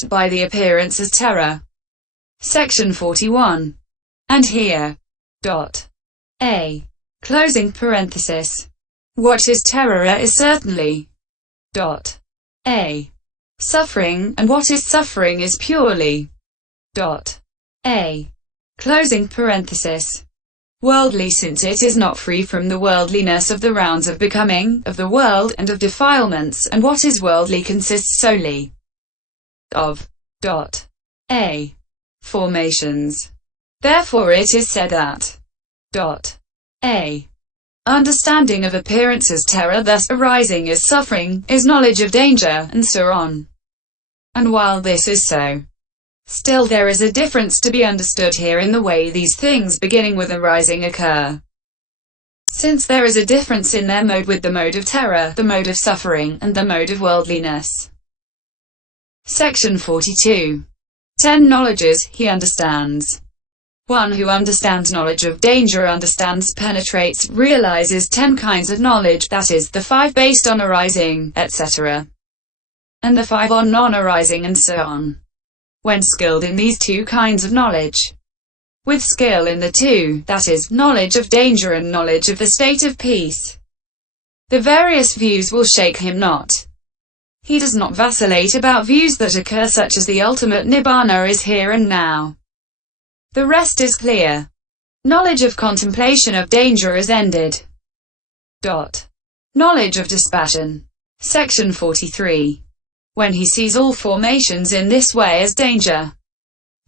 established by the appearance as terror. Section 41. And here. A. Closing parenthesis. What is terror is certainly. A. Suffering, and what is suffering is purely. A. Closing parenthesis. Worldly, since it is not free from the worldliness of the rounds of becoming, of the world, and of defilements, and what is worldly consists solely of. A. Formations. Therefore it is said that. A. Understanding of appearances terror thus arising is suffering, is knowledge of danger, and so on. And while this is so, still there is a difference to be understood here in the way these things beginning with arising occur. Since there is a difference in their mode with the mode of terror, the mode of suffering, and the mode of worldliness. Section 42. 10 knowledges he understands. One who understands knowledge of danger understands, penetrates, realizes 10 kinds of knowledge, that is, the 5 based on arising, etc., and the 5 on non-arising, and so on. When skilled in these 2 kinds of knowledge, with skill in the 2, that is, knowledge of danger and knowledge of the state of peace, the various views will shake him not. He does not vacillate about views that occur, such as the ultimate Nibbana is here and now. The rest is clear. Knowledge of contemplation of danger is ended. Knowledge of dispassion. Section 43. When he sees all formations in this way as danger,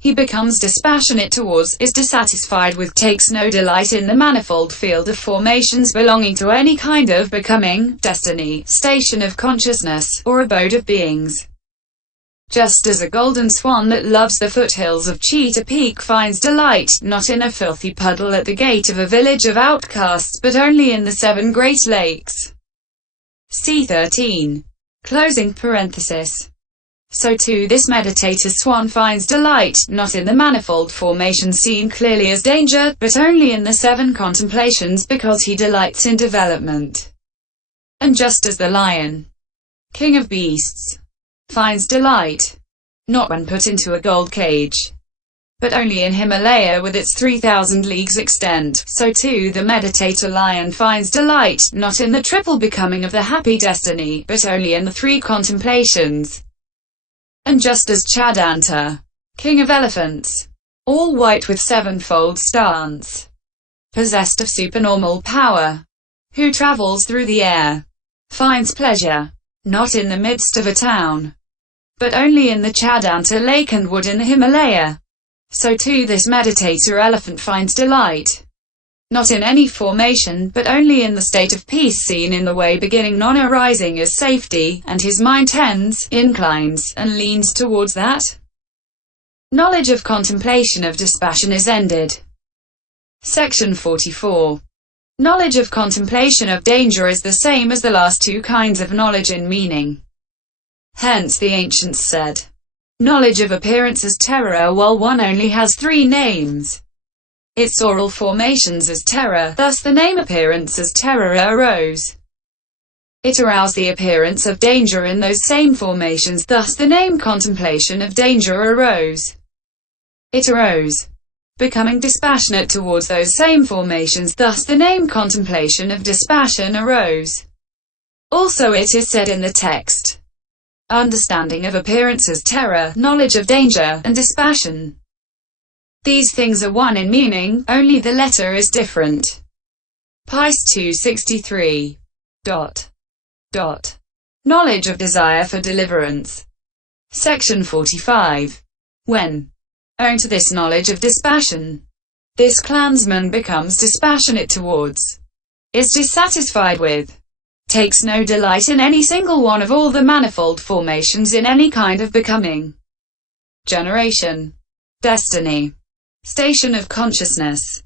he becomes dispassionate towards, is dissatisfied with, takes no delight in the manifold field of formations belonging to any kind of becoming, destiny, station of consciousness, or abode of beings. Just as a golden swan that loves the foothills of Cheetah Peak finds delight, not in a filthy puddle at the gate of a village of outcasts, but only in the 7 great lakes. C13. Closing parenthesis. So too this meditator swan finds delight, not in the manifold formations seen clearly as danger, but only in the 7 contemplations, because he delights in development. And just as the lion, king of beasts, finds delight, not when put into a gold cage, but only in Himalaya with its 3,000 leagues extent, so too the meditator lion finds delight, not in the triple becoming of the happy destiny, but only in the 3 contemplations. And just as Chadanta, king of elephants, all white with 7-fold stance, possessed of supernormal power, who travels through the air, finds pleasure, not in the midst of a town, but only in the Chadanta lake and wood in the Himalaya, so too this meditator elephant finds delight, not in any formation, but only in the state of peace seen in the way beginning non-arising as safety, and his mind tends, inclines, and leans towards that. Knowledge of contemplation of dispassion is ended. Section 44. Knowledge of contemplation of danger is the same as the last 2 kinds of knowledge in meaning. Hence the ancients said, knowledge of appearance as terror, while one only has 3 names. It saw all formations as terror, thus the name appearance as terror arose. It aroused the appearance of danger in those same formations, thus the name contemplation of danger arose. It arose, becoming dispassionate towards those same formations, thus the name contemplation of dispassion arose. Also it is said in the text, understanding of appearances terror, knowledge of danger, and dispassion. These things are one in meaning, only the letter is different. Pice 263. Knowledge of desire for deliverance. Section 45. When, owing to this knowledge of dispassion, this clansman becomes dispassionate towards, is dissatisfied with, takes no delight in any single one of all the manifold formations in any kind of becoming, generation, destiny, station of consciousness,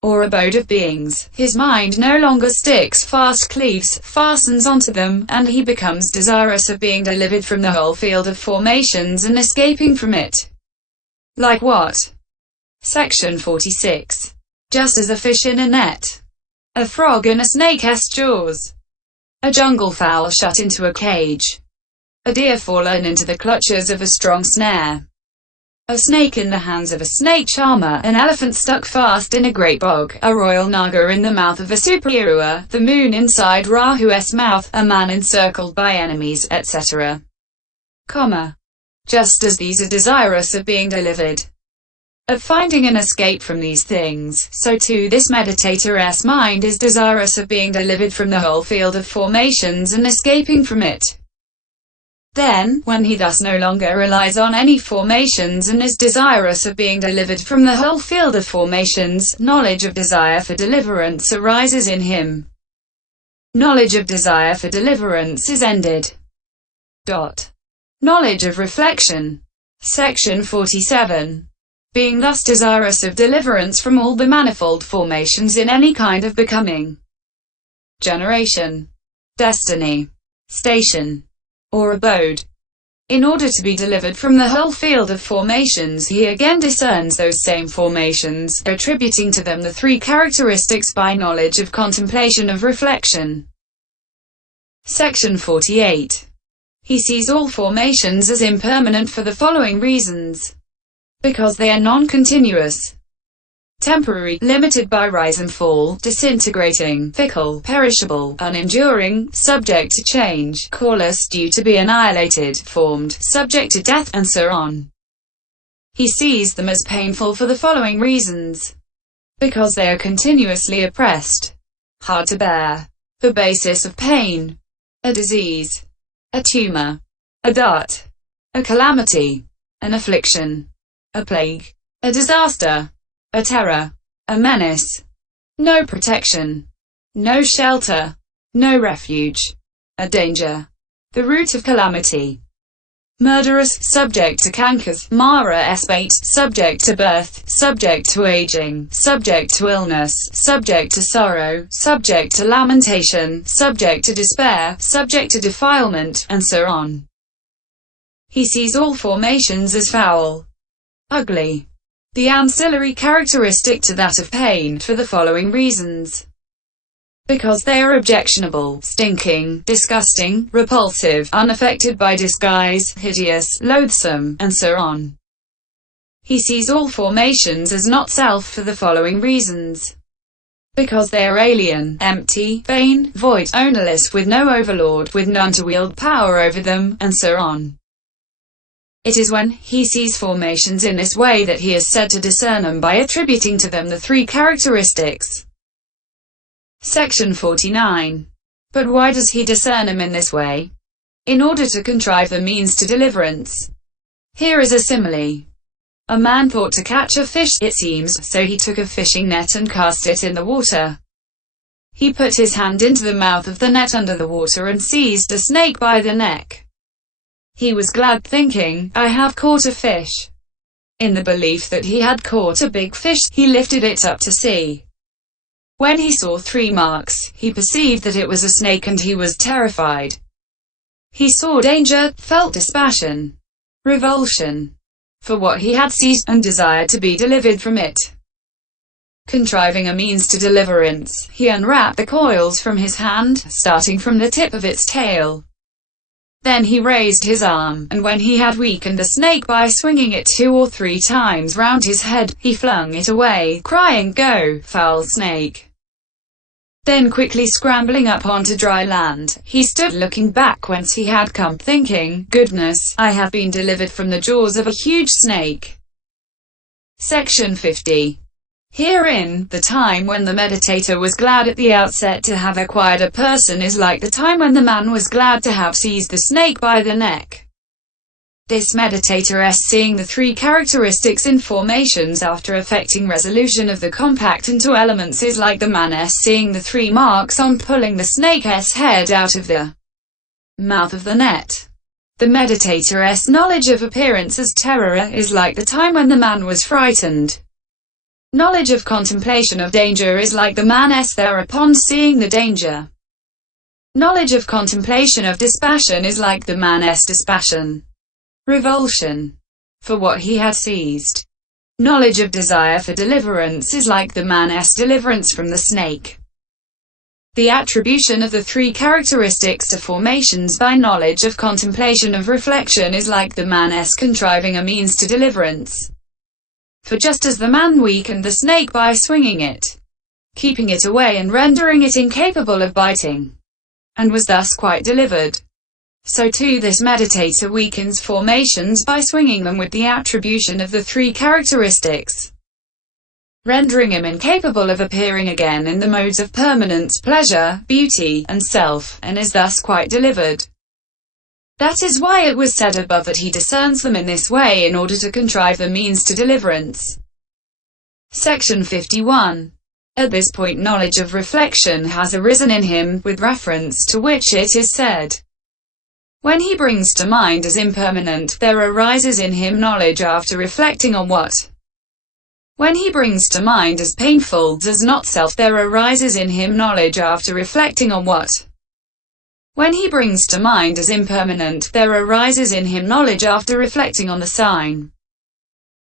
or abode of beings, his mind no longer sticks fast, cleaves, fastens onto them, and he becomes desirous of being delivered from the whole field of formations and escaping from it. Like what? Section 46. Just as a fish in a net, a frog in a snake's jaws, a jungle fowl shut into a cage, a deer fallen into the clutches of a strong snare, a snake in the hands of a snake charmer, an elephant stuck fast in a great bog, a royal naga in the mouth of a superhero, the moon inside Rahu's mouth, a man encircled by enemies, etc. Just as these are desirous of being delivered, of finding an escape from these things, so too this meditator's mind is desirous of being delivered from the whole field of formations and escaping from it. Then, when he thus no longer relies on any formations and is desirous of being delivered from the whole field of formations, knowledge of desire for deliverance arises in him. Knowledge of desire for deliverance is ended. Knowledge of reflection. Section 47. Being thus desirous of deliverance from all the manifold formations in any kind of becoming, generation, destiny, station, or abode. In order to be delivered from the whole field of formations, he again discerns those same formations, attributing to them the three characteristics by knowledge of contemplation of reflection. Section 48. He sees all formations as impermanent for the following reasons. Because they are non-continuous, temporary, limited by rise and fall, disintegrating, fickle, perishable, unenduring, subject to change, causeless, due to be annihilated, formed, subject to death, and so on. He sees them as painful for the following reasons. Because they are continuously oppressed, hard to bear, the basis of pain, a disease, a tumor, a dart, a calamity, an affliction, a plague, a disaster, a terror, a menace, no protection, no shelter, no refuge, a danger, the root of calamity, murderous, subject to cankers, Mara's bait, subject to birth, subject to aging, subject to illness, subject to sorrow, subject to lamentation, subject to despair, subject to defilement, and so on. He sees all formations as foul, ugly, the ancillary characteristic to that of pain, for the following reasons. Because they are objectionable, stinking, disgusting, repulsive, unaffected by disguise, hideous, loathsome, and so on. He sees all formations as not self for the following reasons. Because they are alien, empty, vain, void, ownerless, with no overlord, with none to wield power over them, and so on. It is when he sees formations in this way that he is said to discern them by attributing to them the three characteristics. Section 49. But why does he discern them in this way? In order to contrive the means to deliverance. Here is a simile. A man thought to catch a fish, it seems, so he took a fishing net and cast it in the water. He put his hand into the mouth of the net under the water and seized a snake by the neck. He was glad, thinking, I have caught a fish. In the belief that he had caught a big fish, he lifted it up to see. When he saw 3 marks, he perceived that it was a snake and he was terrified. He saw danger, felt dispassion, revulsion, for what he had seized, and desired to be delivered from it. Contriving a means to deliverance, he unwrapped the coils from his hand, starting from the tip of its tail. Then he raised his arm, and when he had weakened the snake by swinging it 2 or 3 times round his head, he flung it away, crying, "Go, foul snake!" Then quickly scrambling up onto dry land, he stood looking back whence he had come, thinking, "Goodness, I have been delivered from the jaws of a huge snake." Section 50. Herein, the time when the meditator was glad at the outset to have acquired a person is like the time when the man was glad to have seized the snake by the neck. This meditator's seeing the 3 characteristics in formations after effecting resolution of the compact into elements is like the man's seeing the 3 marks on pulling the snake's head out of the mouth of the net. The meditator's knowledge of appearance as terror is like the time when the man was frightened. Knowledge of contemplation of danger is like the man's thereupon seeing the danger. Knowledge of contemplation of dispassion is like the man's dispassion, revulsion, for what he had seized. Knowledge of desire for deliverance is like the man's deliverance from the snake. The attribution of the three characteristics to formations by knowledge of contemplation of reflection is like the man's contriving a means to deliverance. For just as the man weakened the snake by swinging it, keeping it away and rendering it incapable of biting, and was thus quite delivered, so too this meditator weakens formations by swinging them with the attribution of the three characteristics, rendering him incapable of appearing again in the modes of permanence, pleasure, beauty, and self, and is thus quite delivered. That is why it was said above that he discerns them in this way in order to contrive the means to deliverance. Section 51. At this point knowledge of reflection has arisen in him, with reference to which it is said, when he brings to mind as impermanent, there arises in him knowledge after reflecting on what. When he brings to mind as painful, as not self, there arises in him knowledge after reflecting on what. When he brings to mind as impermanent, there arises in him knowledge after reflecting on the sign.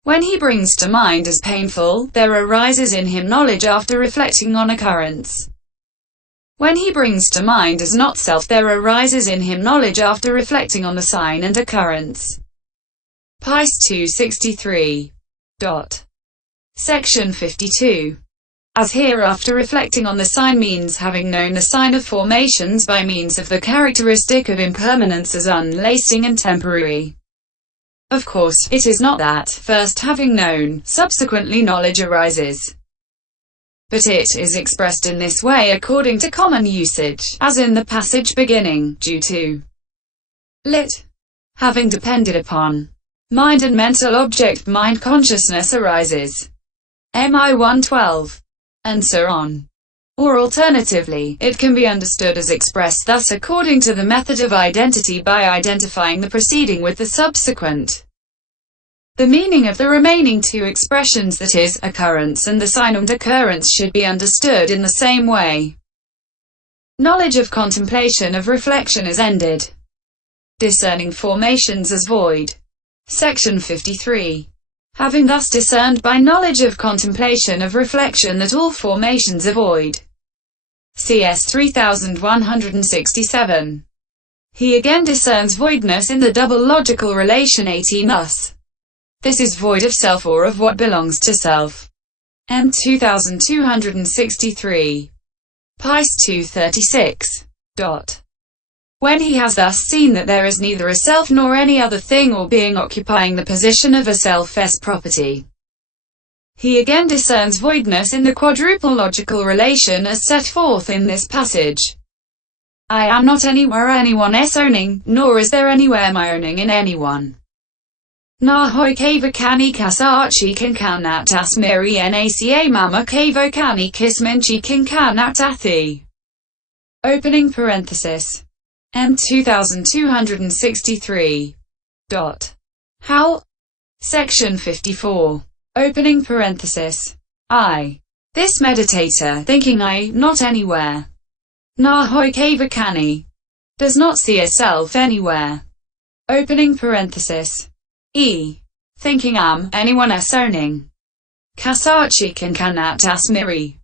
When he brings to mind as painful, there arises in him knowledge after reflecting on occurrence. When he brings to mind as not self, there arises in him knowledge after reflecting on the sign and occurrence. Pice 263. Section 52. As here after reflecting on the sign means having known the sign of formations by means of the characteristic of impermanence as unlasting and temporary. Of course, it is not that, first having known, subsequently knowledge arises. But it is expressed in this way according to common usage, as in the passage beginning, due to lit. Having depended upon mind and mental object, mind consciousness arises. MI 112. And so on. Or alternatively, it can be understood as expressed thus according to the method of identity by identifying the preceding with the subsequent. The meaning of the remaining two expressions, that is, occurrence and the sign and occurrence, should be understood in the same way. Knowledge of contemplation of reflection is ended. Discerning formations as void. Section 53. Having thus discerned by knowledge of contemplation of reflection that all formations are void. CS 3167. He again discerns voidness in the double logical relation 18 thus. This is void of self or of what belongs to self. M 2263. Pice 236. When he has thus seen that there is neither a self nor any other thing or being occupying the position of a self-s property, he again discerns voidness in the quadruple logical relation as set forth in this passage. I am not anywhere anyone's owning, nor is there anywhere my owning in anyone. Na hoi kava kani kasachi kan kanat asmiri naca mama kavo kani kisminchi kan kanat athi. Opening parenthesis. M 2263. How? Section 54. Opening parenthesis. I. This meditator, thinking I, not anywhere. Na hoi kava kani. Does not see a self anywhere. Opening parenthesis. E. Thinking am, anyone s owning. Kasachi kan kanat asmiri.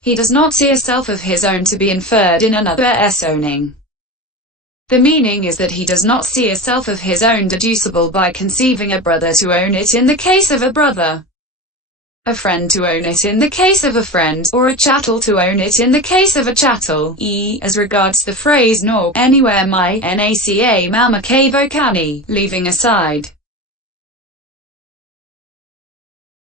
He does not see a self of his own to be inferred in another s owning. The meaning is that he does not see a self of his own deducible by conceiving a brother to own it in the case of a brother, a friend to own it in the case of a friend, or a chattel to own it in the case of a chattel, as regards the phrase nor, anywhere my, naca mama kavo kani, leaving aside